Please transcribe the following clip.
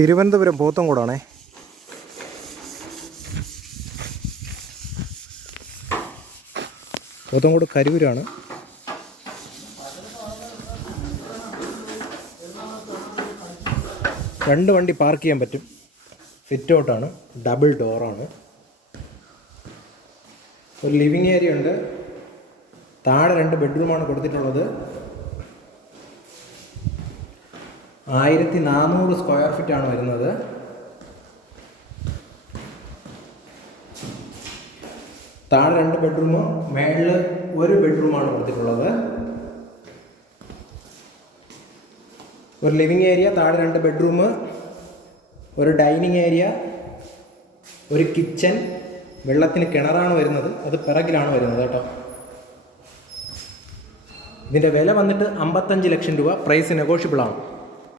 തിരുവനന്തപുരം പോത്തൻകോടാണേ. പോത്തൻകോട് കരൂരാണ്. രണ്ട് വണ്ടി പാർക്ക് ചെയ്യാൻ പറ്റും. സിറ്റ് ഔട്ടാണ്, ഡബിൾ ഡോറാണ്. ഒരു ലിവിങ് ഏരിയ ഉണ്ട്. താഴെ 2 ബെഡ്റൂമാണ് കൊടുത്തിട്ടുള്ളത്. 1400 സ്ക്വയർ ഫീറ്റാണ് വരുന്നത്. താഴെ 2 ബെഡ്റൂമും മേളിൽ 1 ബെഡ്റൂമാണ് കൊടുത്തിട്ടുള്ളത്. ഒരു ലിവിങ് ഏരിയ, താഴെ 2 ബെഡ്റൂം, ഒരു ഡൈനിങ് ഏരിയ, ഒരു കിച്ചൺ. വെള്ളത്തിന് കിണറാണ് വരുന്നത്, അത് പിറകിലാണ് വരുന്നത് കേട്ടോ. ഇതിൻ്റെ വില വന്നിട്ട് 55 ലക്ഷം രൂപ. പ്രൈസ് നെഗോഷ്യബിൾ ആണ്.